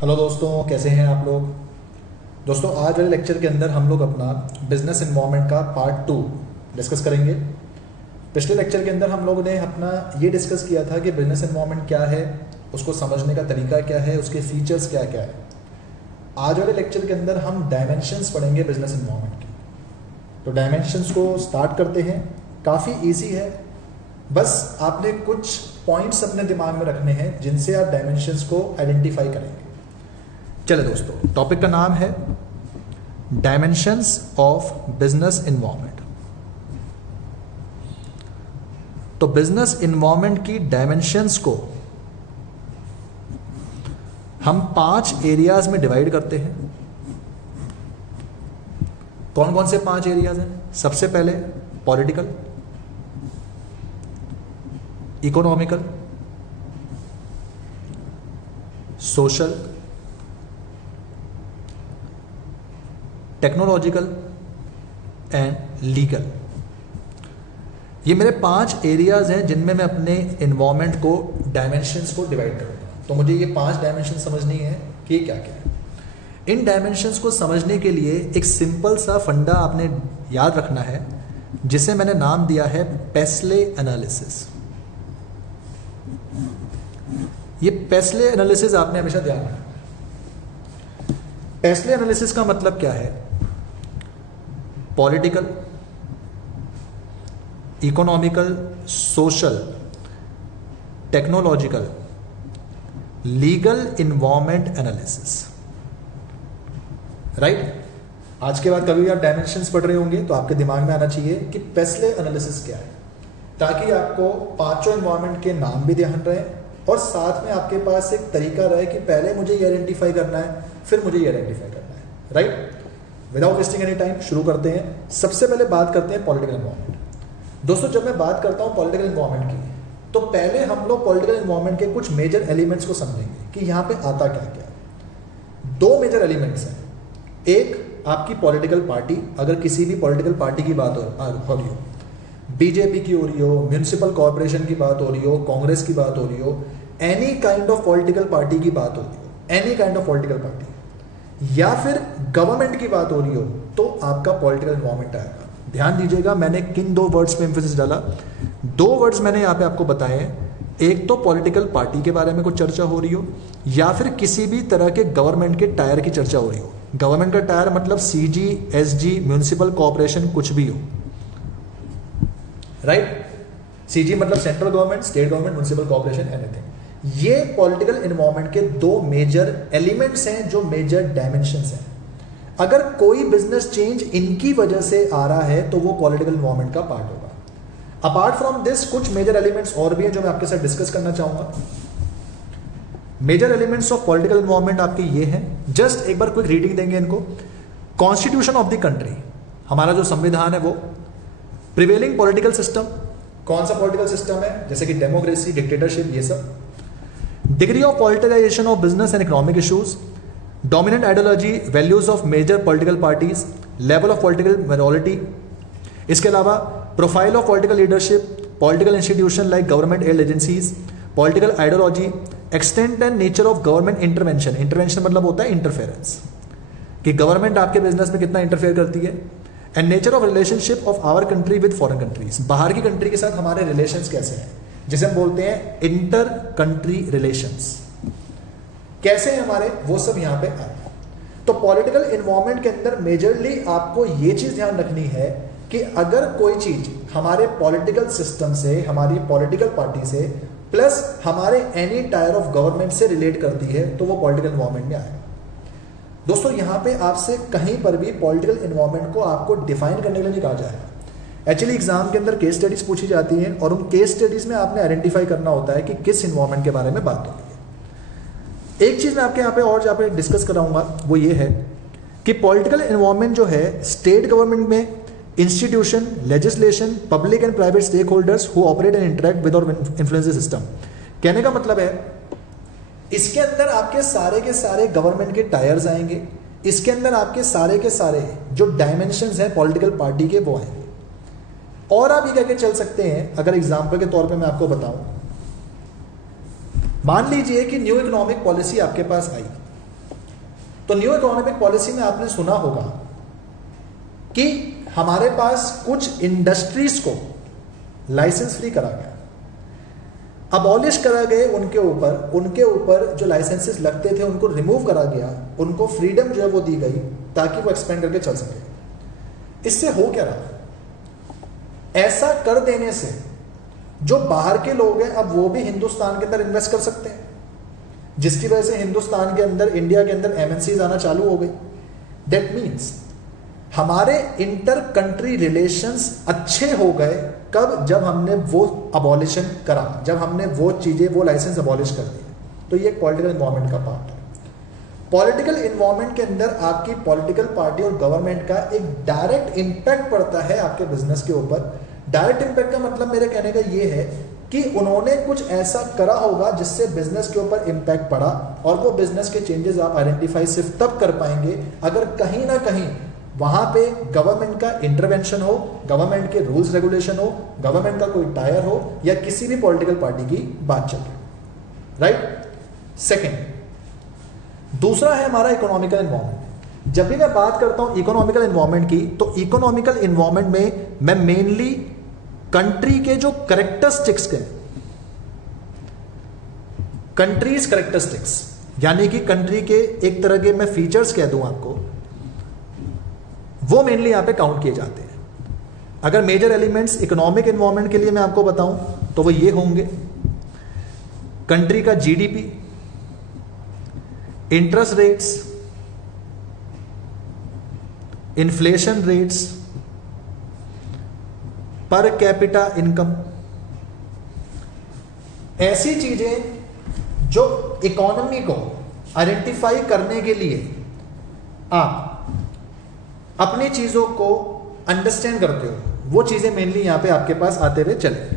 Hello दोस्तों, कैसे हैं आप लोग। दोस्तों, आज वाले लेक्चर के अंदर हम लोग अपना बिजनेस इन्वायरमेंट का पार्ट 2 डिस्कस करेंगे। पिछले लेक्चर के अंदर हम लोगों ने अपना ये डिस्कस किया था कि बिजनेस इन्वायरमेंट क्या है, उसको समझने का तरीका क्या है, उसके फीचर्स क्या क्या है। आज वाले लेक्चर के अंदर हम डायमेंशंस पढ़ेंगे बिजनेस इन्वायरमेंट के। तो डायमेंशंस को स्टार्ट करते हैं। काफ़ी ईजी है, बस आपने कुछ पॉइंट्स अपने दिमाग में रखने हैं जिनसे आप डायमेंशंस को आइडेंटिफाई करेंगे। चले दोस्तों, टॉपिक का नाम है डायमेंशंस ऑफ बिजनेस इन्वायरमेंट। तो बिजनेस इन्वायरमेंट की डायमेंशंस को हम 5 एरियाज में डिवाइड करते हैं। कौन कौन से 5 एरियाज हैं? सबसे पहले political, economical, social, technological and legal. ये मेरे 5 एरियाज हैं जिनमें मैं अपने इन्वायरमेंट को, डायमेंशंस को डिवाइड करूंगा। तो मुझे ये 5 डायमेंशन समझनी है कि क्या क्या है। इन डायमेंशंस को समझने के लिए एक सिंपल सा फंडा आपने याद रखना है, जिसे मैंने नाम दिया है पेस्ले एनालिसिस। ये पेस्ले एनालिसिस आपने हमेशा ध्यान रखना। पेस्ले एनालिसिस का मतलब क्या है? Political, economical, social, technological, legal environment analysis. Right? आज के बाद कभी भी आप डायमेंशंस पढ़ रहे होंगे तो आपके दिमाग में आना चाहिए कि पेस्ले एनालिसिस क्या है, ताकि आपको 5 इन्वायरमेंट के नाम भी ध्यान रहे और साथ में आपके पास एक तरीका रहे कि पहले मुझे ये आइडेंटिफाई करना है, फिर मुझे ये आइडेंटिफाई करना है। Right? Without wasting any time शुरू करते हैं। सबसे पहले बात करते हैं पॉलिटिकल इन्वायरमेंट। दोस्तों, जब मैं बात करता हूं पॉलिटिकल इन्वायरमेंट की, तो पहले हम लोग पॉलिटिकल इन्वायरमेंट के कुछ मेजर एलिमेंट्स को समझेंगे कि यहां पे आता क्या क्या है। 2 मेजर एलिमेंट्स हैं। एक, आपकी पॉलिटिकल पार्टी। अगर किसी भी पॉलिटिकल पार्टी की बात हो रही हो, बीजेपी की हो रही हो, म्यूनिसिपल कॉर्पोरेशन की बात हो रही हो, कांग्रेस की बात हो रही हो, any kind of political party की बात हो रही हो, any kind of political party, या फिर गवर्नमेंट की बात हो रही हो, तो आपका पॉलिटिकल इन्वायरमेंट आएगा। ध्यान दीजिएगा, मैंने किन 2 वर्ड्स पे एम्फेसिस डाला। 2 वर्ड्स मैंने यहाँ पे आपको बताए हैं। एक तो पॉलिटिकल पार्टी के बारे में कुछ चर्चा हो रही हो, या फिर किसी भी तरह के गवर्नमेंट के टायर की चर्चा हो रही हो। गवर्नमेंट का टायर मतलब सीजी, एसजी, म्यूनिसिपल कॉर्पोरेशन, कुछ भी हो। राइट? सीजी मतलब central government, state government, municipal corporation, anything. ये पॉलिटिकल इन्वायरमेंट के 2 मेजर एलिमेंट्स हैं, जो मेजर डायमेंशंस हैं। अगर कोई बिजनेस चेंज इनकी वजह से आ रहा है तो वो पॉलिटिकल इन्वायरमेंट का पार्ट होगा। अपार्ट फ्रॉम दिस कुछ मेजर एलिमेंट्स और भी हैं जो मैं आपके साथ डिस्कस करना चाहूंगा। Major elements of political environment आपके ये हैं। जस्ट एक बार क्विक रीडिंग देंगे इनको। कॉन्स्टिट्यूशन ऑफ द कंट्री, हमारा जो संविधान है वो। प्रिवेलिंग पॉलिटिकल सिस्टम, कौन सा पॉलिटिकल सिस्टम है, जैसे कि डेमोक्रेसी, डिक्टेटरशिप, ये सब। Degree of politicization of business and economic issues, dominant ideology, values of major political parties, level of political minority. इसके अलावा profile of political leadership, political institution like government aid agencies, political ideology, extent and nature of government intervention. Intervention मतलब होता है interference, कि government आपके business में कितना interfere करती है। And nature of relationship of our country with foreign countries, बाहर की कंट्री के साथ हमारे रिलेशंस कैसे हैं, जिसे हम बोलते हैं इंटर कंट्री रिलेशंस, कैसे हैं हमारे, वो सब यहां पे आ रहा है। तो पॉलिटिकल इन्वायरमेंट के अंदर मेजरली आपको ये चीज ध्यान रखनी है कि अगर कोई चीज हमारे पॉलिटिकल सिस्टम से, हमारी पॉलिटिकल पार्टी से, प्लस हमारे एनी टायर ऑफ गवर्नमेंट से रिलेट करती है, तो वो पॉलिटिकल इन्वायरमेंट में आएगा। दोस्तों, यहां पे आपसे कहीं पर भी पॉलिटिकल इन्वायरमेंट को आपको डिफाइन करने के लिए नहीं कहा जाएगा। एक्चुअली एग्जाम के अंदर केस स्टडीज पूछी जाती हैं और उन केस स्टडीज में आपने आइडेंटिफाई करना होता है कि किस इन्वायरमेंट के बारे में बात हो रही है। एक चीज मैं आपके यहाँ पे और जहाँ पे डिस्कस कराऊंगा वो ये है कि पॉलिटिकल इन्वायरमेंट जो है, स्टेट गवर्नमेंट में institution, legislation, public and private stakeholders who operate and interact with और इन्फ्लुएंस द सिस्टम। कहने का मतलब है इसके अंदर आपके सारे के सारे गवर्नमेंट के टायर्स आएंगे, इसके अंदर आपके सारे के सारे जो डायमेंशंस हैं पॉलिटिकल पार्टी के वो आएंगे। और आप ये कह के चल सकते हैं, अगर एग्जाम्पल के तौर पे मैं आपको बताऊं, मान लीजिए कि न्यू इकोनॉमिक पॉलिसी आपके पास आई, तो न्यू इकोनॉमिक पॉलिसी में आपने सुना होगा कि हमारे पास कुछ इंडस्ट्रीज को लाइसेंस फ्री करा गया, अबॉलिश करा गए, उनके ऊपर जो लाइसेंसेस लगते थे उनको रिमूव करा गया, उनको फ्रीडम जो है वो दी गई ताकि वो एक्सपेंड करके चल सके। इससे हो क्या रहा? ऐसा कर देने से जो बाहर के लोग हैं अब वो भी हिंदुस्तान के अंदर इन्वेस्ट कर सकते हैं, जिसकी वजह से हिंदुस्तान के अंदर, इंडिया के अंदर एमएनसीज आना चालू हो गई। दैट मीन्स हमारे इंटर कंट्री रिलेशंस अच्छे हो गए। कब? जब हमने वो अबॉलिशन करा, जब हमने वो चीजें, वो लाइसेंस अबॉलिश कर दी। तो ये पॉलिटिकल इन्वायरमेंट का पार्ट है। पॉलिटिकल इन्वायरमेंट के अंदर आपकी पॉलिटिकल पार्टी और गवर्नमेंट का एक डायरेक्ट इंपैक्ट पड़ता है आपके बिजनेस के ऊपर। डायरेक्ट इंपैक्ट का मतलब मेरे कहने का ये है कि उन्होंने कुछ ऐसा करा होगा जिससे बिजनेस के ऊपर इंपैक्ट पड़ा, और वो बिजनेस के चेंजेस आप आइडेंटिफाई सिर्फ तब कर पाएंगे अगर कहीं ना कहीं वहां पे गवर्नमेंट का इंटरवेंशन हो, गवर्नमेंट के रूल्स रेगुलेशन हो, गवर्नमेंट का कोई टायर हो, या किसी भी पॉलिटिकल पार्टी की बात चल रही। राइट? सेकेंड, दूसरा है हमारा इकोनॉमिकल एनवायरनमेंट। जब भी मैं बात करता हूं इकोनॉमिकल एनवायरनमेंट की, तो इकोनॉमिकल एनवायरनमेंट में मैं मेनली कंट्री के जो कैरेक्टरिस्टिक्स के, कंट्रीज कैरेक्टरिस्टिक्स, यानी कि कंट्री के एक तरह के मैं फीचर्स कह दूं आपको, वो मेनली यहां पे काउंट किए जाते हैं। अगर मेजर एलिमेंट्स इकोनॉमिक एनवायरनमेंट के लिए मैं आपको बताऊं तो वो ये होंगे: कंट्री का GDP, interest rates, inflation rates, per capita income. ऐसी चीजें जो इकोनॉमी को आइडेंटिफाई करने के लिए आप अपनी चीजों को अंडरस्टैंड करते हो, वो चीजें मेनली यहां पे आपके पास आते हुए चले।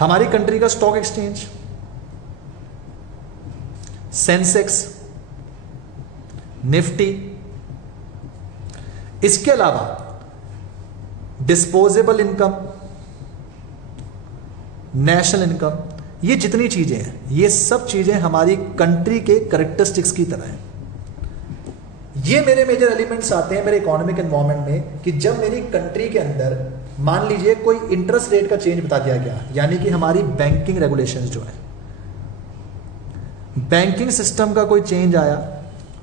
हमारी कंट्री का स्टॉक एक्सचेंज, सेंसेक्स, निफ्टी, इसके अलावा डिस्पोजेबल इनकम, नेशनल इनकम, ये जितनी चीजें हैं, ये सब चीजें हमारी कंट्री के कैरेक्टरिस्टिक्स की तरह हैं। ये मेरे मेजर एलिमेंट्स आते हैं मेरे इकोनॉमिक एनवायरनमेंट में कि जब मेरी कंट्री के अंदर मान लीजिए कोई इंटरेस्ट रेट का चेंज बता दिया गया, यानी कि हमारी बैंकिंग रेगुलेशंस जो है, बैंकिंग सिस्टम का कोई चेंज आया,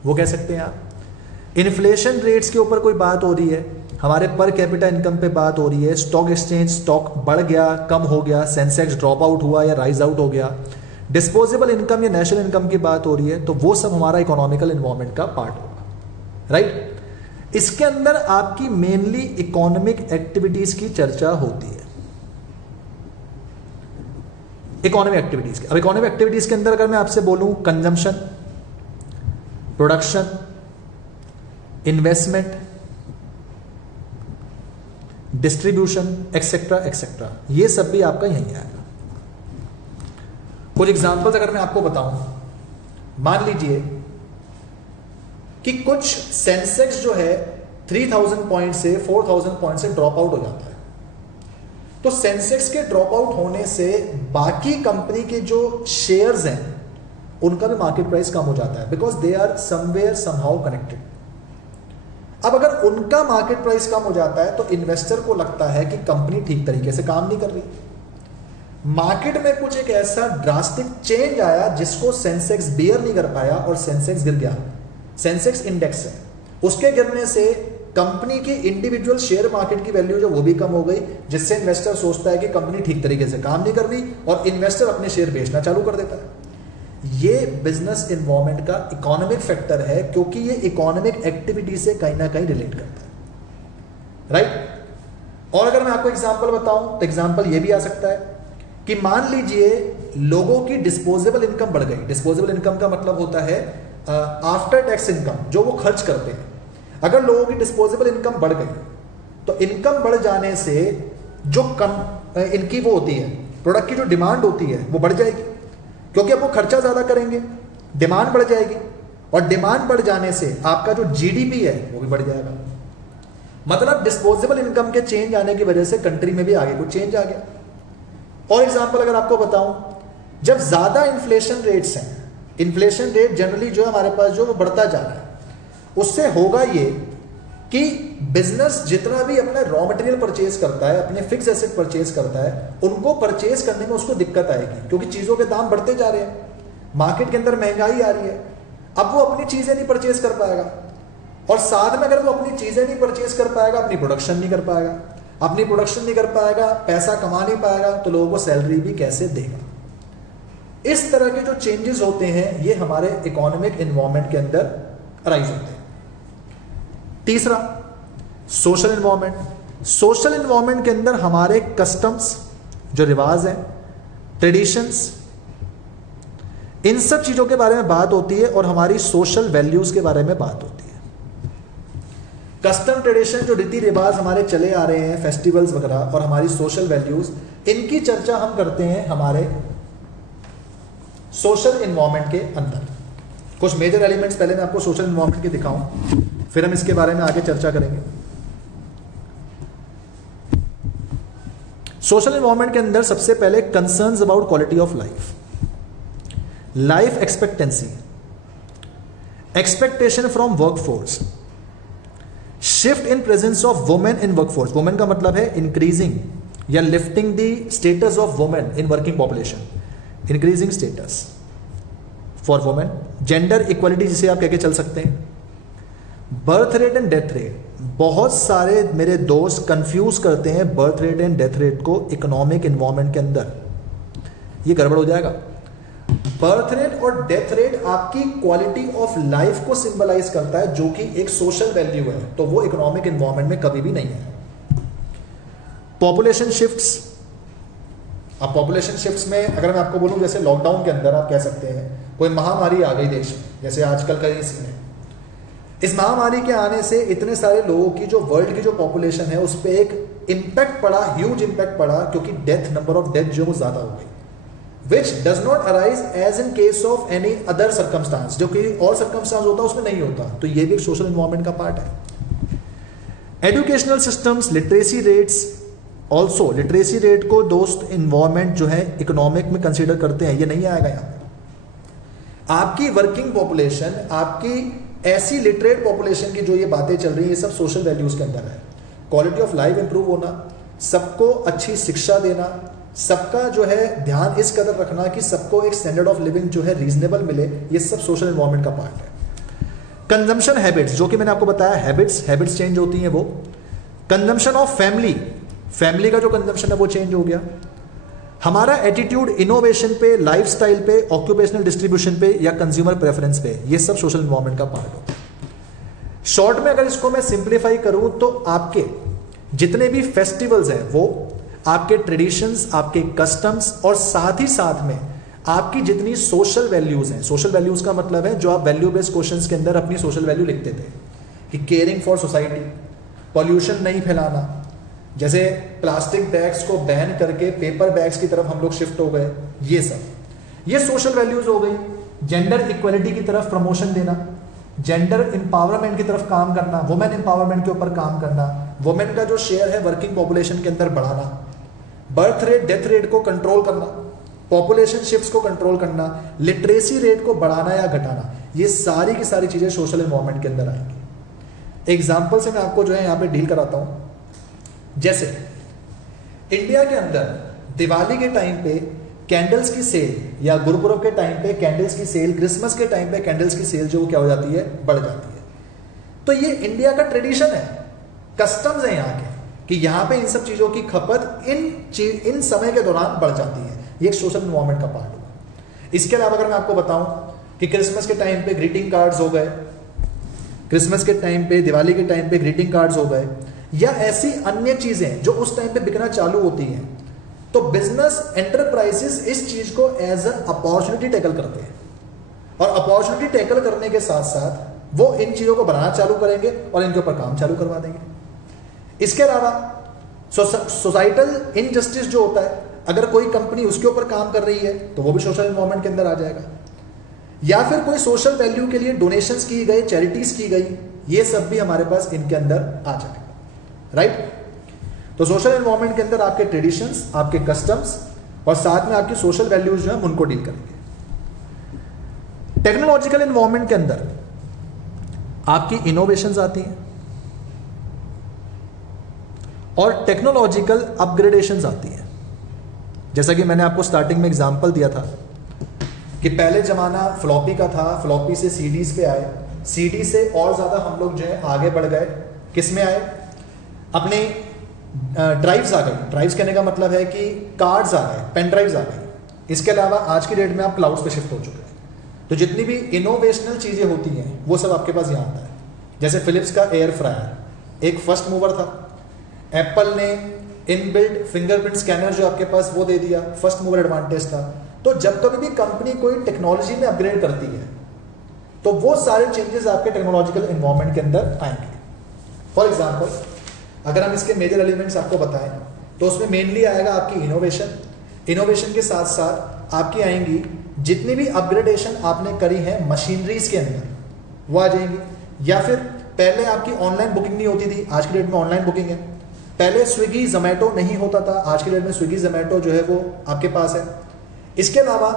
वो कह सकते हैं आप। इन्फ्लेशन रेट्स के ऊपर कोई बात हो रही है, हमारे पर कैपिटा इनकम पे बात हो रही है, स्टॉक एक्सचेंज, स्टॉक बढ़ गया, कम हो गया, सेंसेक्स ड्रॉप आउट हुआ या राइज आउट हो गया, डिस्पोजेबल इनकम या नेशनल इनकम की बात हो रही है, तो वो सब हमारा इकोनॉमिकल एनवायरनमेंट का पार्ट होगा। राइट? इसके अंदर आपकी मेनली इकोनॉमिक एक्टिविटीज की चर्चा होती है। इकोनॉमिक एक्टिविटीज की, अब इकोनॉमिक एक्टिविटीज के अंदर अगर मैं आपसे बोलूं consumption, production, investment, distribution, etcetera etcetera, ये सब भी आपका यहीं आएगा। कुछ एग्जांपल्स अगर मैं आपको बताऊं, मान लीजिए कि कुछ सेंसेक्स जो है 3000 पॉइंट से 4000 पॉइंट से ड्रॉप आउट हो जाता है, तो सेंसेक्स के ड्रॉप आउट होने से बाकी कंपनी के जो शेयर्स हैं उनका भी मार्केट प्राइस कम हो जाता है, because they are somewhere somehow connected. अब अगर उनका मार्केट प्राइस कम हो जाता है तो इन्वेस्टर को लगता है कि कंपनी ठीक तरीके से काम नहीं कर रही। मार्केट में कुछ एक ऐसा ड्रास्टिक चेंज आया जिसको सेंसेक्स बियर नहीं कर पाया और सेंसेक्स गिर गया। सेंसेक्स इंडेक्स है, उसके गिरने से कंपनी की इंडिविजुअल शेयर मार्केट की वैल्यू जो वो भी कम हो गई, जिससे इन्वेस्टर सोचता है कि कंपनी ठीक तरीके से काम नहीं कर रही और इन्वेस्टर अपने शेयर बेचना चालू कर देता है। ये बिजनेस इन्वायरमेंट का इकोनॉमिक फैक्टर है, क्योंकि ये इकोनॉमिक एक्टिविटी से कहीं ना कहीं रिलेट करता है। राइट? और अगर मैं आपको एग्जांपल बताऊं तो एग्जांपल ये भी आ सकता है कि मान लीजिए लोगों की डिस्पोजेबल इनकम बढ़ गई। डिस्पोजेबल इनकम का मतलब होता है आफ्टर टैक्स इनकम, जो वो खर्च करते हैं। अगर लोगों की डिस्पोजेबल इनकम बढ़ गई तो इनकम बढ़ जाने से जो कम इनकी वो होती है, प्रोडक्ट की जो डिमांड होती है वो बढ़ जाएगी, क्योंकि अब वो खर्चा ज्यादा करेंगे, डिमांड बढ़ जाएगी, और डिमांड बढ़ जाने से आपका जो जीडीपी है वो भी बढ़ जाएगा। मतलब डिस्पोजेबल इनकम के चेंज आने की वजह से कंट्री में भी आगे कुछ चेंज आ गया। और एग्जांपल अगर आपको बताऊं, जब ज्यादा इन्फ्लेशन रेट्स हैं, इन्फ्लेशन रेट जनरली जो है हमारे पास जो वो बढ़ता जा रहा है, उससे होगा ये कि बिजनेस जितना भी अपना रॉ मटेरियल परचेज करता है, अपने फिक्स एसेट परचेज करता है, उनको परचेज करने में उसको दिक्कत आएगी, क्योंकि चीजों के दाम बढ़ते जा रहे हैं, मार्केट के अंदर महंगाई आ रही है। अब वो अपनी चीजें नहीं परचेज कर पाएगा, और साथ में अगर वो अपनी चीजें नहीं परचेज कर पाएगा, अपनी प्रोडक्शन नहीं कर पाएगा, अपनी प्रोडक्शन नहीं कर पाएगा, पैसा कमा नहीं पाएगा, तो लोगों को सैलरी भी कैसे देगा। इस तरह के जो चेंजेस होते हैं ये हमारे इकोनॉमिक एनवायरनमेंट के अंदर अराइज होते हैं। तीसरा, सोशल एनवायरनमेंट। सोशल एनवायरनमेंट के अंदर हमारे कस्टम्स, जो रिवाज हैं, ट्रेडिशंस, इन सब चीजों के बारे में बात होती है, और हमारी सोशल वैल्यूज के बारे में बात होती है। कस्टम, ट्रेडिशन, जो रीति रिवाज हमारे चले आ रहे हैं, फेस्टिवल्स वगैरह, और हमारी सोशल वैल्यूज, इनकी चर्चा हम करते हैं हमारे सोशल एनवायरनमेंट के अंदर। कुछ मेजर एलिमेंट्स पहले मैं आपको सोशल एनवायरनमेंट के दिखाऊं, फिर हम इसके बारे में आगे चर्चा करेंगे। सोशल एनवायरनमेंट के अंदर सबसे पहले concerns about quality of life, life expectancy, expectation from workforce, shift in presence of women in workforce. Women का मतलब है इंक्रीजिंग या lifting the status of women in working population, increasing status for women, gender equality जिसे आप कह के चल सकते हैं, birth rate and death rate. बहुत सारे मेरे दोस्त कंफ्यूज करते हैं birth rate and death rate को इकोनॉमिक एनवायरनमेंट के अंदर, ये गड़बड़ हो जाएगा। बर्थ रेट और डेथ रेट आपकी क्वालिटी ऑफ लाइफ को सिंबलाइज करता है, जो कि एक सोशल वैल्यू है, तो वो इकोनॉमिक एनवायरनमेंट में कभी भी नहीं है। Population shifts. अब पॉपुलेशन शिफ्ट्स में अगर मैं आपको बोलूं, जैसे लॉकडाउन के अंदर आप कह सकते हैं कोई महामारी आ गई देश में, जैसे आजकल का सीन है, इस महामारी के आने से इतने सारे लोगों की जो वर्ल्ड की जो पॉपुलेशन है उस पर एक इंपैक्ट पड़ा, ह्यूज इंपैक्ट पड़ा, क्योंकि डेथ, नंबर ऑफ डेथ जो ज्यादा हो गई, which does not arise as in case of any other circumstance, जो कि और circumstance होता उसमें नहीं होता। तो ये भी एक सोशल एनवायरनमेंट का पार्ट है। Educational systems, literacy rates, also literacy rate को दोस्त एनवायरनमेंट जो है इकोनॉमिक में कंसीडर करते हैं, ये नहीं आएगा यहाँ पे। आपकी वर्किंग पॉपुलेशन, आपकी ऐसी लिटरेट पॉपुलेशन की जो ये बातें चल रही है, ये सब सोशल वैल्यूज के अंदर है। क्वालिटी ऑफ लाइफ इंप्रूव होना, सबको अच्छी शिक्षा देना, सबका जो है ध्यान इस कदर रखना कि सबको एक स्टैंडर्ड ऑफ लिविंग जो है रीजनेबल मिले, ये सब सोशल एनवायरनमेंट का पार्ट है। कंजम्पशन हैबिट्स, जो कि मैंने आपको बताया, हैबिट्स चेंज होती हैं वो। कंजम्पशन ऑफ फैमिली का जो कंजम्पशन है वो चेंज हो गया। हमारा एटीट्यूड इनोवेशन पे, लाइफस्टाइल पे, ऑक्यूपेशनल डिस्ट्रीब्यूशन पे या कंज्यूमर प्रेफरेंस पे, ये सब सोशल एनवायरनमेंट का पार्ट होता है। शॉर्ट में अगर इसको मैं सिंप्लीफाई करूं तो आपके जितने भी फेस्टिवल्स हैं वो आपके ट्रेडिशंस, आपके कस्टम्स, और साथ ही साथ में आपकी जितनी सोशल वैल्यूज हैं, सोशल वैल्यूज का मतलब है जो आप वैल्यू बेस्ड क्वेश्चंस के अंदर अपनी सोशल वैल्यू लिखते थे कि केयरिंग फॉर सोसाइटी, पॉल्यूशन नहीं फैलाना, जैसे प्लास्टिक बैग्स को बैन करके पेपर बैग्स की तरफ हम लोग शिफ्ट हो गए, ये सब ये सोशल वैल्यूज हो गई। जेंडर इक्वलिटी की तरफ प्रमोशन देना, जेंडर एम्पावरमेंट की तरफ काम करना, वुमेन एम्पावरमेंट के ऊपर काम करना, वुमेन का जो शेयर है वर्किंग पॉपुलेशन के अंदर बढ़ाना, बर्थ रेट डेथ रेट को कंट्रोल करना, पॉपुलेशन शिफ्ट्स को कंट्रोल करना, लिटरेसी रेट को बढ़ाना या घटाना, ये सारी की सारी चीजें सोशल एनवायरनमेंट के अंदर आएंगी। एग्जाम्पल से मैं आपको जो है यहाँ पे डील कराता हूं। जैसे इंडिया के अंदर दिवाली के टाइम पे कैंडल्स की सेल, या गुरुपुरब के टाइम पे कैंडल्स की सेल, क्रिसमस के टाइम पे कैंडल्स की सेल जो क्या हो जाती है, बढ़ जाती है। तो ये इंडिया का ट्रेडिशन है, कस्टम्स है यहाँ के, कि यहाँ पे इन सब चीजों की खपत इन समय के दौरान बढ़ जाती है। ये एक सोशल एनवायरनमेंट का पार्ट होगा। इसके अलावा अगर मैं आपको बताऊं कि क्रिसमस के टाइम पे ग्रीटिंग कार्ड्स हो गए, क्रिसमस के टाइम पे, दिवाली के टाइम पे ग्रीटिंग कार्ड्स हो गए, या ऐसी अन्य चीजें जो उस टाइम पे बिकना चालू होती हैं, तो बिजनेस एंटरप्राइजेस इस चीज को एज अ अपॉर्चुनिटी टैकल करते हैं, और अपॉर्चुनिटी टैकल करने के साथ साथ वो इन चीजों को बनाना चालू करेंगे और इनके ऊपर काम चालू करवा देंगे। इसके अलावा सोसाइटल इनजस्टिस जो होता है, अगर कोई कंपनी उसके ऊपर काम कर रही है तो वो भी सोशल एनवायरनमेंट के अंदर आ जाएगा, या फिर कोई सोशल वैल्यू के लिए डोनेशंस की गई, चैरिटीज की गई, ये सब भी हमारे पास इनके अंदर आ जाएगा, राइट। तो सोशल एनवायरनमेंट के अंदर आपके ट्रेडिशंस, आपके कस्टम्स, और साथ में आपकी सोशल वैल्यूज जो है उनको डील करेंगे। टेक्नोलॉजिकल एनवायरनमेंट के अंदर आपकी इनोवेशंस आती हैं और टेक्नोलॉजिकल अपग्रेडेशंस आती हैं। जैसा कि मैंने आपको स्टार्टिंग में एग्जांपल दिया था कि पहले ज़माना फ्लॉपी का था, फ्लॉपी से सीडीज पे आए, सीडी से और ज़्यादा हम लोग जो है आगे बढ़ गए, किस में आए, अपने ड्राइव्स आ गई। ड्राइव्स कहने का मतलब है कि कार्ड्स आ गए, पेन ड्राइव्स आ गई। इसके अलावा आज की डेट में आप क्लाउड्स पे शिफ्ट हो चुके हैं। तो जितनी भी इनोवेशनल चीज़ें होती हैं वो सब आपके पास यहाँ आता है। जैसे फिलिप्स का एयर फ्रायर एक फर्स्ट मूवर था, एप्पल ने इनबिल्ट फिंगरप्रिंट स्कैनर जो आपके पास वो दे दिया, फर्स्ट मूवर एडवांटेज था। तो जब कभी भी कंपनी कोई टेक्नोलॉजी में अपग्रेड करती है तो वो सारे चेंजेस आपके टेक्नोलॉजिकल एनवायरनमेंट के अंदर आएंगे। फॉर एग्जाम्पल, अगर हम इसके मेजर एलिमेंट्स आपको बताएं तो उसमें मेनली आएगा आपकी इनोवेशन। इनोवेशन के साथ साथ आपकी आएंगी जितनी भी अपग्रेडेशन आपने करी है मशीनरीज के अंदर वो आ जाएंगी। या फिर पहले आपकी ऑनलाइन बुकिंग नहीं होती थी, आज की डेट में ऑनलाइन बुकिंग है। पहले स्विगी जोमेटो नहीं होता था, आज की डेट में स्विगी जोमेटो जो है वो आपके पास है। इसके अलावा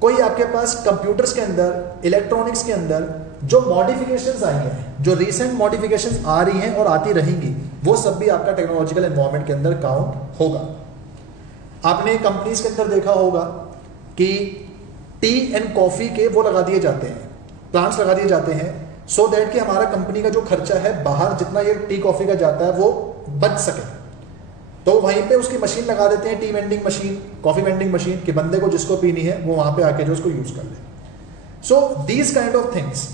कोई आपके पास कंप्यूटर्स के अंदर, इलेक्ट्रॉनिक्स के अंदर जो मॉडिफिकेशंस आई हैं, जो रीसेंट मॉडिफिकेशंस आ रही हैं और आती रहेंगी, वो सब भी आपका टेक्नोलॉजिकल एनवायरनमेंट के अंदर काउंट होगा। आपने कंपनीज के अंदर देखा होगा कि टी एंड कॉफी के वो लगा दिए जाते हैं, प्लांट्स लगा दिए जाते हैं, सो दैट कि हमारा कंपनी का जो खर्चा है बाहर जितना ये टी कॉफी का जाता है वो बच सके। तो वहीं पे उसकी मशीन लगा देते हैं, T vending machine, coffee vending machine, कि बंदे को जिसको पीनी है वो वहां पे आके जो उसको यूज कर ले। So these kind of things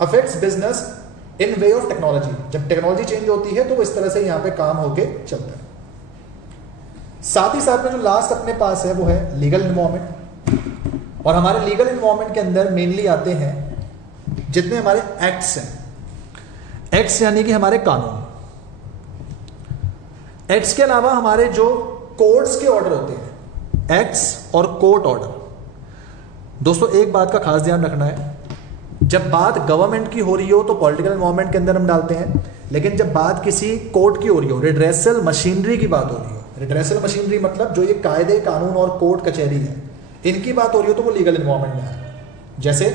affects business in way of technology. जब टेक्नोलॉजी चेंज होती है तो वो इस तरह से यहाँ पे काम होके चलता है। साथ ही साथ में जो लास्ट अपने पास है वो है लीगल एनवायरनमेंट। और हमारे लीगल एनवायरनमेंट के अंदर मेनली आते हैं जितने हमारे एक्ट्स हैं। एक्ट्स यानी कि हमारे कानून। एक्ट्स के अलावा हमारे जो कोर्ट्स के ऑर्डर होते हैं, एक्ट्स और कोर्ट ऑर्डर। दोस्तों एक बात का खास ध्यान रखना है, जब बात गवर्नमेंट की हो रही हो तो पॉलिटिकल एनवायरनमेंट के अंदर हम डालते हैं, लेकिन जब बात किसी कोर्ट की हो रही हो, रिड्रेसल मशीनरी की बात हो रही हो, रिड्रेसल मशीनरी मतलब जो ये कायदे कानून और कोर्ट कचहरी है इनकी बात हो रही हो, तो वो लीगल एनवायरनमेंट में आएगा। जैसे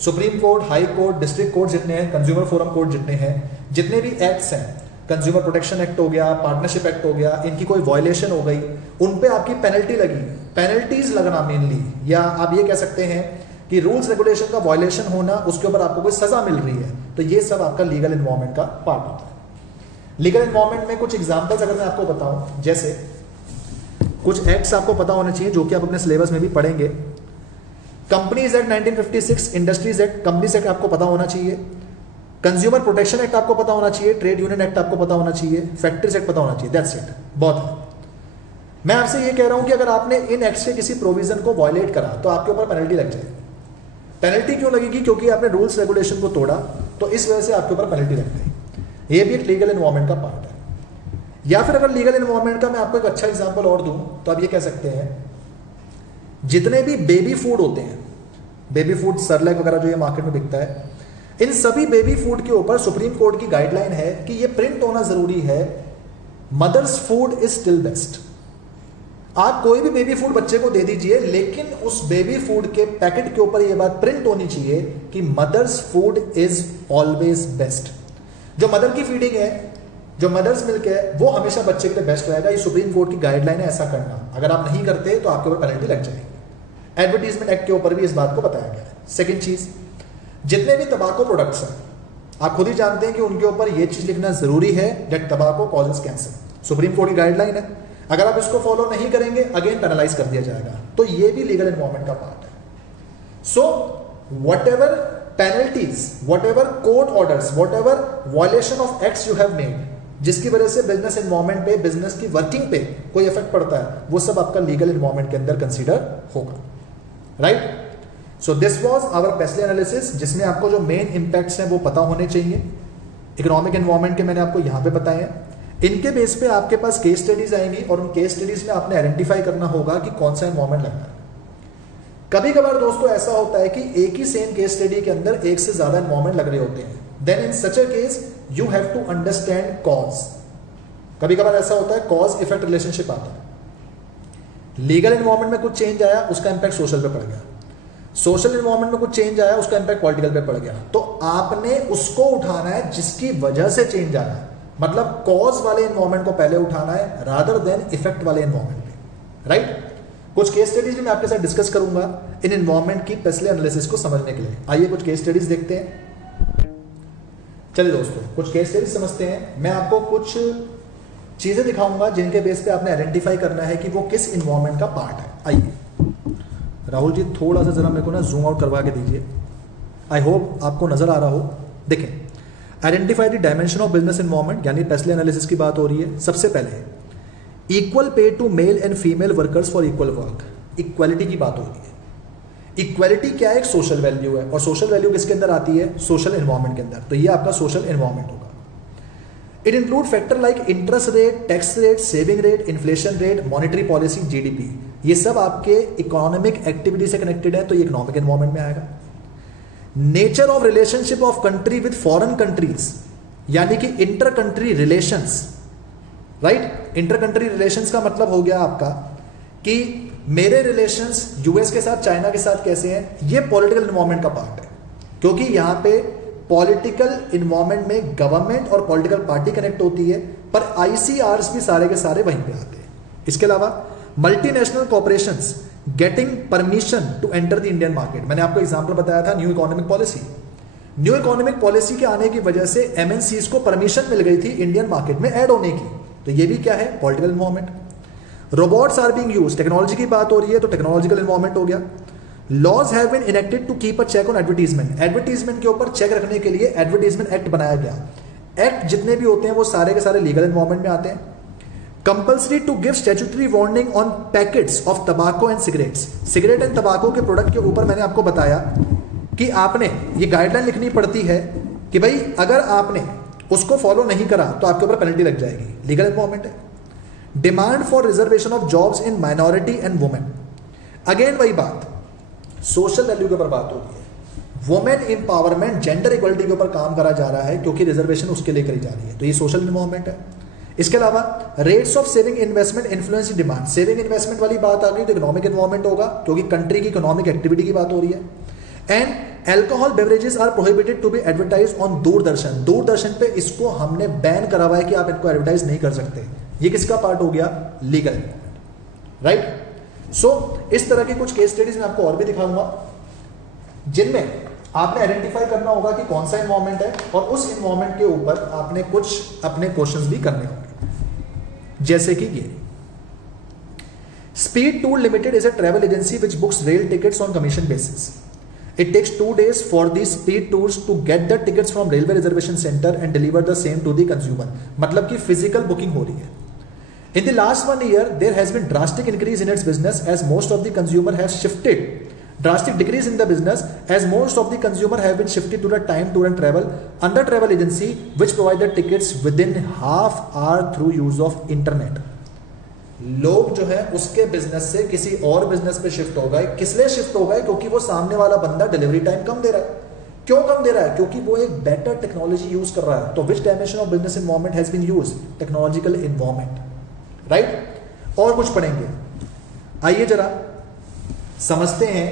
supreme court, high court, district court जितने हैं, कंज्यूमर फोरम कोर्ट जितने हैं, जितने भी एक्ट्स हैं, कंज्यूमर प्रोटेक्शन एक्ट हो गया, पार्टनरशिप एक्ट हो गया, इनकी कोई वायलेशन हो गई, उन पे आपकी पेनल्टी लगी, पेनल्टीज लगना मेनली, या आप ये कह सकते हैं कि रूल्स रेगुलेशन का वायलेशन होना, उसके ऊपर आपको कोई सजा मिल रही है, तो ये सब आपका लीगल एनवायरनमेंट का पार्ट होता है। लीगल एनवायरनमेंट में कुछ एग्जांपल्स अगर मैं आपको बताऊं, जैसे कुछ एक्ट्स आपको पता होने चाहिए जो कि आप अपने सिलेबस में भी पढ़ेंगे। Companies act 1956, industries act, companies act आपको पता होना चाहिए, कंज्यूमर प्रोटेक्शन एक्ट आपको पता होना चाहिए, ट्रेड यूनियन एक्ट आपको पता होना चाहिए, फैक्ट्रीज एक्ट पता होना चाहिए। दैट्स इट, बहुत है। मैं आपसे ये कह रहा हूं कि अगर आपने इन एक्ट्स के किसी प्रोविजन को वायलेट करा तो आपके ऊपर पेनल्टी लग जाएगी। पेनल्टी क्यों लगेगी? क्योंकि आपने रूल्स रेगुलेशन को तोड़ा, तो इस वजह से आपके ऊपर पेनल्टी लग गई। ये भी एक लीगल एनवायरनमेंट का पार्ट है। या फिर अगर लीगल एनवायरनमेंट का मैं आपको एक अच्छा एग्जांपल और दूं तो आप ये कह सकते हैं, जितने भी बेबी फूड होते हैं, बेबी फूड सरलैक वगैरह जो ये मार्केट में बिकता है, इन सभी बेबी फूड के ऊपर सुप्रीम कोर्ट की गाइडलाइन है कि ये प्रिंट होना जरूरी है, mother's food is still best. आप कोई भी बेबी फूड बच्चे को दे दीजिए, लेकिन उस बेबी फूड के पैकेट के ऊपर ये बात प्रिंट होनी चाहिए कि mother's food is always best. जो मदर की फीडिंग है, जो मदर्स मिल्क है, वो हमेशा बच्चे के लिए बेस्ट रहेगा। ये सुप्रीम कोर्ट की गाइडलाइन है ऐसा करना। अगर आप नहीं करते तो आपके ऊपर पेनल्टी लग जाएगी। एडवर्टीजमेंट एक्ट के ऊपर भी इस बात को बताया गया है। सेकेंड चीज, जितने भी तंबाकू प्रोडक्ट्स हैं, आप खुद ही जानते हैं कि उनके ऊपर यह चीज लिखना जरूरी है that टबाको causes cancer. Supreme court की गाइडलाइन है, अगर आप इसको फॉलो नहीं करेंगे अगेन पेनलाइज कर दिया जाएगा। तो ये भी लीगल एनवायरनमेंट का पार्ट है। So what ever penalties, what ever court orders, what ever violation of acts you have made, जिसकी वजह से बिजनेस एनवायरनमेंट पे, बिजनेस की वर्किंग पे कोई इफेक्ट पड़ता है, वो सब आपका लीगल एनवायरनमेंट के अंदर कंसीडर होगा। Right? So this was our PESTLE analysis, जिसमें आपको जो मेन इंपैक्ट्स हैं वो पता होने चाहिए। इकोनॉमिक एनवायरनमेंट के मैंने आपको यहां पे बताए हैं। इनके बेस पे आपके पास केस स्टडीज आएंगी और उन केस स्टडीज में आपने आइडेंटिफाई करना होगा कि कौन सा एनवायरनमेंट लगना है। कभी कभार दोस्तों ऐसा होता है कि एक ही सेम केस स्टडी के अंदर एक से ज्यादा एनवायरनमेंट लग रहे होते हैं। Then in such a case you have to understand cause. कभी कभार ऐसा होता है कॉज इफेक्ट रिलेशनशिप आता है। लीगल एनवायरनमेंट में कुछ चेंज आया, उसका इंपैक्ट सोशल पे पड़ गया। सोशल एनवायरनमेंट में कुछ चेंज आया, उसका इंपैक्ट पॉलिटिकल पे पड़ गया, तो आपने उसको उठाना है जिसकी वजह से चेंज आना है, मतलब कॉज वाले एनवायरनमेंट को पहले उठाना है रादर देन इफेक्ट वाले एनवायरनमेंट पे, राइट। कुछ केस स्टडीज मैं आपके साथ डिस्कस करूंगा इन एनवायरनमेंट की पेस्ले एनालिसिस को समझने के लिए। आइए कुछ केस स्टडीज देखते हैं। चलिए दोस्तों, कुछ केस स्टडीज समझते हैं। मैं आपको कुछ चीजें दिखाऊंगा जिनके बेस पे आपने आइडेंटिफाई करना है कि वो किस एनवायरनमेंट का पार्ट है। आइए राहुल जी, थोड़ा सा जरा मेरे को ना जूम आउट करवा के दीजिए। आई होप आपको नजर आ रहा हो। देखें, identify the dimension of business environment, यानी पेस्ले एनालिसिस की बात हो रही है। सबसे पहले equal pay to male and female workers for equal work, equality की बात हो रही है। इक्वालिटी क्या है? एक सोशल वैल्यू है, और सोशल वैल्यू किसके अंदर आती है? सोशल एनवायरनमेंट के अंदर। तो ये आपका सोशल एनवायरनमेंट होगा। It include factor like interest rate, tax rate, saving rate, inflation rate, monetary policy, GDP. ये सब आपके इकोनॉमिक एक्टिविटी से कनेक्टेड है, तो ये इकोनॉमिक एनवायरनमेंट में आएगा। Nature of relationship of country with foreign countries, यानी कि inter country relations, right. Inter country relations का मतलब हो गया आपका कि मेरे रिलेशंस यूएस के साथ, चाइना के साथ कैसे हैं, ये पॉलिटिकल एनवायरनमेंट का पार्ट है, क्योंकि यहां पे पॉलिटिकल इन्वायरमेंट में गवर्नमेंट और पॉलिटिकल पार्टी कनेक्ट होती है, पर आईसीआरस भी सारे के सारे वहीं पे आते हैं। इसके अलावा multinational corporations getting permission to enter the Indian market. मैंने आपको एग्जांपल बताया था new economic policy. New economic policy के आने की वजह से एमएनसीज को परमिशन मिल गई थी इंडियन मार्केट में ऐड होने की, तो ये भी क्या है? Political environment. Robots are being used, technology की बात हो रही है, तो टेक्नोलॉजिकल इन्वायरमेंट हो गया। Laws have been enacted to keep a check on advertisement, advertisement के ऊपर चेक रखने के लिए एडवर्टीजमेंट एक्ट बनाया गया। एक्ट जितने भी होते हैं वो सारे के सारे लीगल एनवायरनमेंट में आते हैं। Compulsory to give statutory warning on packets of tobacco and cigarettes, cigarette and tobacco के प्रोडक्ट के ऊपर मैंने आपको बताया कि आपने ये गाइडलाइन लिखनी पड़ती है कि भाई अगर आपने उसको फॉलो नहीं करा तो आपके ऊपर पेनल्टी लग जाएगी, लीगल एनवायरनमेंट है। Demand for reservation of jobs in minority and women, again वही बात, सोशल वैल्यू के ऊपर बात हो रही है। वुमेन एम्पावरमेंट, जेंडर इक्वलिटी के ऊपर काम करा जा रहा है, क्योंकि रिजर्वेशन उसके लिए करी जा रही है, तो ये सोशल एनवायरनमेंट है। इसके अलावा rates of saving investment influence demand, saving investment वाली बात आ गई तो इकोनॉमिक एनवायरनमेंट होगा, क्योंकि कंट्री की इकोनॉमिक एक्टिविटी की बात हो रही है। And alcohol beverages are prohibited to be advertise on Doordarshan, Doordarshan पे इसको हमने बैन करा हुआ है कि आप इनको एडवर्टाइज नहीं कर सकते। ये किसका पार्ट हो गया? Legal environment, right. सो इस तरह की कुछ केस स्टडीज मैं आपको और भी दिखाऊंगा जिनमें आपने आइडेंटिफाई करना होगा कि कौन सा एनवायरनमेंट है, और उस एनवायरनमेंट के ऊपर आपने कुछ अपने क्वेश्चंस भी करने होंगे। जैसे कि ये speed tool limited is a travel agency which books rail tickets on commission basis. It takes 2 days for these speed tours to get the tickets from railway reservation center and deliver the same to the consumer. मतलब कि physical booking हो रही है। In the last 1 year, there has been drastic increase in its business as most of the consumer have shifted. Drastic decrease in the business as most of the consumer have been shifted to the time tour and travel under travel agency which provide the tickets within half hour through use of internet. लोग जो है उसके business से किसी और business पे shift हो गए। किस लिए शिफ्ट हो गए? क्योंकि वो सामने वाला बंदा डिलीवरी टाइम कम दे रहा है। क्यों कम दे रहा है? क्योंकि वो एक बेटर टेक्नोलॉजी यूज कर रहा है। तो which dimension of business environment has been use? Technological environment, right. और कुछ पढ़ेंगे, आइए जरा समझते हैं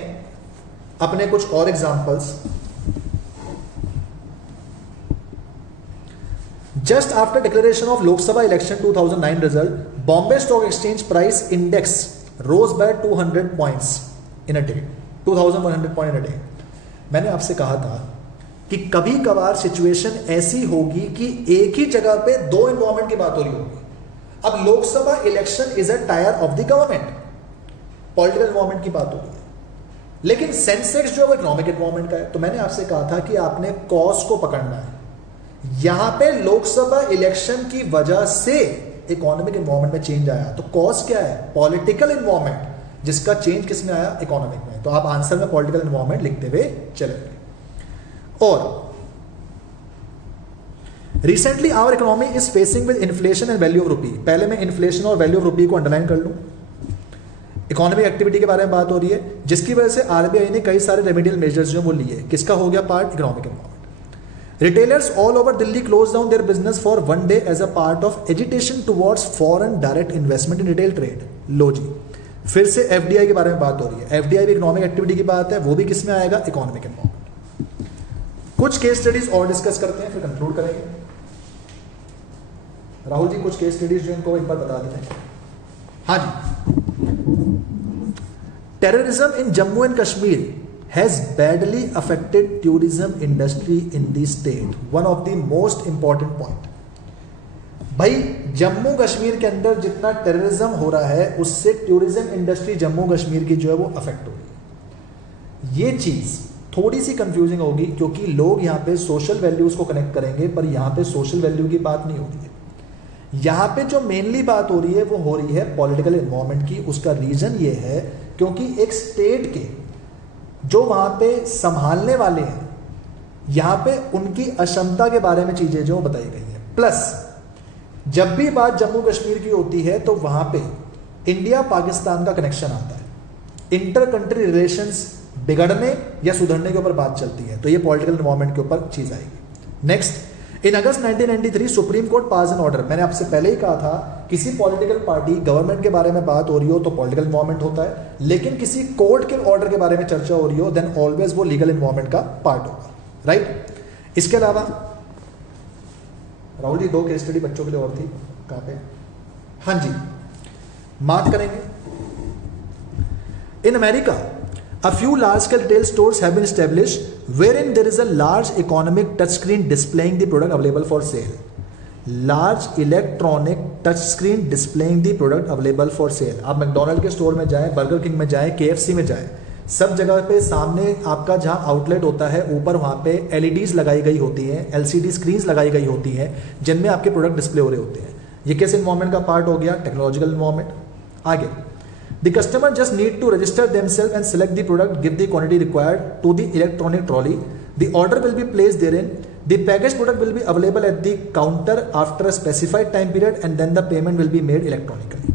अपने कुछ और examples. Just after declaration of Lok Sabha election 2009 result, Bombay Stock Exchange price index rose by 200 points in a day, 2100 point in a day. मैंने आपसे कहा था कि कभी कभार सिचुएशन ऐसी होगी कि एक ही जगह पे दो एनवायरनमेंट की बात हो रही होगी। अब Lok Sabha election is a tyre of the government, political environment की बात हो रही है, लेकिन सेंसेक्स जो है वो इकोनॉमिक एनवायरनमेंट का है। तो मैंने आपसे कहा था कि आपने कॉज को पकड़ना है। यहां पे लोकसभा इलेक्शन की वजह से इकोनॉमिक एनवायरनमेंट में चेंज आया, तो कॉज क्या है? पॉलिटिकल एनवायरनमेंट, जिसका चेंज किसमें आया? इकोनॉमिक में। तो आप आंसर में पॉलिटिकल एनवायरनमेंट लिखते हुए चलेंगे। और recently our economy is facing with inflation and value of rupee. पहले मैं इन्फ्लेशन और वैल्यू ऑफ रुपी को अंडरलाइन कर लूं। इकोनॉमिक एक्टिविटी के बारे में बात हो रही है, जिसकी वजह से आरबीआई ने कई सारे रेमेडियल मेजर्स जो वो लिए। किसका हो गया part? Economic environment. Retailers all over Delhi closed down their business for 1 day as a part of agitation towards foreign direct investment in retail trade. लो जी, फिर से एफडीआई के बारे में बात हो रही है, एफडीआई भी इकोनॉमिक एक्टिविटी की बात है, वो भी किस में आएगा, इकोनॉमिक एनवायरनमेंट। कुछ केस स्टडीज और डिस्कस करते हैं फिर कंक्लूड करेंगे। राहुल जी कुछ केस स्टडीज जो इनको एक बार बता देते हैं। हाँ जी, terrorism in Jammu and Kashmir has badly affected tourism industry in the state, one of the most important point। भाई जम्मू कश्मीर के अंदर जितना टेररिज्म हो रहा है उससे टूरिज्म इंडस्ट्री जम्मू कश्मीर की जो है वो अफेक्ट हो रही है। ये चीज थोड़ी सी कंफ्यूजिंग होगी क्योंकि लोग यहाँ पे सोशल वैल्यूज को कनेक्ट करेंगे, पर यहाँ पे सोशल वैल्यू की बात नहीं हो रही है। यहाँ पे जो मेनली बात हो रही है वो हो रही है पॉलिटिकल एनवायरनमेंट की। उसका रीजन ये है क्योंकि एक स्टेट के जो वहां पे संभालने वाले हैं, यहां पे उनकी अक्षमता के बारे में चीजें जो बताई गई है। प्लस जब भी बात जम्मू कश्मीर की होती है तो वहां पे इंडिया पाकिस्तान का कनेक्शन आता है, इंटर कंट्री रिलेशंस बिगड़ने या सुधरने के ऊपर बात चलती है, तो ये पॉलिटिकल एनवायरनमेंट के ऊपर चीज आएगी। नेक्स्ट, इन अगस्त 1993 सुप्रीम कोर्ट पास एन ऑर्डर। मैंने आपसे पहले ही कहा था किसी पॉलिटिकल पार्टी गवर्नमेंट के बारे में बात हो रही हो तो पॉलिटिकल एनवायरनमेंट होता है, लेकिन किसी कोर्ट के ऑर्डर के बारे में चर्चा हो रही हो देन ऑलवेज वो लीगल एनवायरनमेंट का पार्ट होगा, राइट। इसके अलावा राहुल जी 2 केस स्टडी बच्चों के लिए और थी, कहां पे, हाँ जी, मार्क करेंगे। In America a few large scale retail stores have been established wherein there is a large economic touchscreen displaying the product available for sale। large electronic touchscreen displaying the product available for sale। आप McDonald के store में जाएं, burger king में जाएं, KFC में जाएं, सब जगह पे सामने आपका जहां आउटलेट होता है ऊपर वहां पे एलईडीज लगाई गई होती हैं, एलसीडी स्क्रीन्स लगाई गई होती हैं जिनमें आपके प्रोडक्ट डिस्प्ले हो रहे होते हैं। ये किस एनवायरनमेंट का पार्ट हो गया, टेक्नोलॉजिकल एनवायरनमेंट। आगे, the customer just need to register themselves and select the product, give the quantity required to the electronic trolley, the order will be placed therein, the packaged product will be available at the counter after a specified time period and then the payment will be made electronically।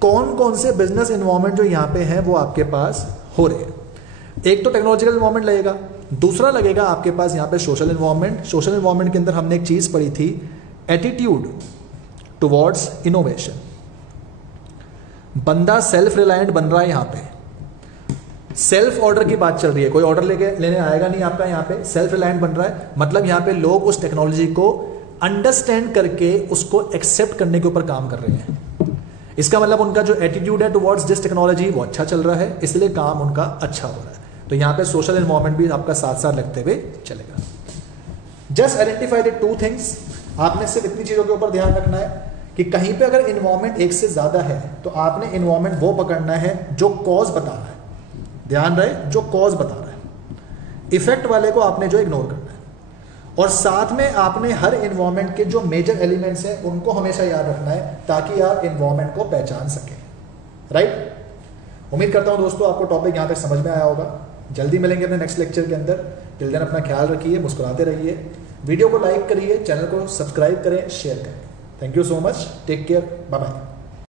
कौन कौन से business environment जो यहाँ पे हैं वो आपके पास हो रहे हैं। एक तो टेक्नोलॉजिकल एनवायरनमेंट लगेगा, दूसरा लगेगा आपके पास यहाँ पे सोशल एनवायरनमेंट। सोशल एनवायरनमेंट के अंदर हमने एक चीज पढ़ी थी, एटीट्यूड टुवर्ड्स इनोवेशन। बंदा सेल्फ रिलायंट बन रहा है, यहाँ पे सेल्फ ऑर्डर की बात चल रही है, कोई ऑर्डर लेने आएगा नहीं आपका, यहाँ पे सेल्फ रिलायंट बन रहा है, मतलब यहाँ पे लोग उस टेक्नोलॉजी को अंडरस्टैंड करके उसको एक्सेप्ट करने के ऊपर काम कर रहे हैं। इसका मतलब उनका जो एटीट्यूड है टुवर्ड्स दिस टेक्नोलॉजी वो अच्छा चल रहा है, इसलिए काम उनका अच्छा हो रहा है। तो यहाँ पे सोशल एनवायरनमेंट भी आपका साथ साथ लगते हुए चलेगा। Just identify the 2 things. आपने सिर्फ इतनी चीजों के ऊपर ध्यान रखना है कि कहीं पे अगर इन्वायरमेंट एक से ज्यादा है तो आपने इन्वायरमेंट वो पकड़ना है जो कॉज बता रहा है, ध्यान रहे, जो कॉज बता रहा है। इफेक्ट वाले को आपने जो इग्नोर करना है, और साथ में आपने हर इन्वायरमेंट के जो मेजर एलिमेंट्स हैं उनको हमेशा याद रखना है ताकि आप इन्वायरमेंट को पहचान सकें, राइट। उम्मीद करता हूं दोस्तों आपको टॉपिक यहां तक समझ में आया होगा। जल्दी मिलेंगे अपने नेक्स्ट लेक्चर के अंदर। टिल देन अपना ख्याल रखिए, मुस्कुराते रहिए, वीडियो को लाइक करिए, चैनल को सब्सक्राइब करें, शेयर करें। Thank you so much. Take care. Bye bye.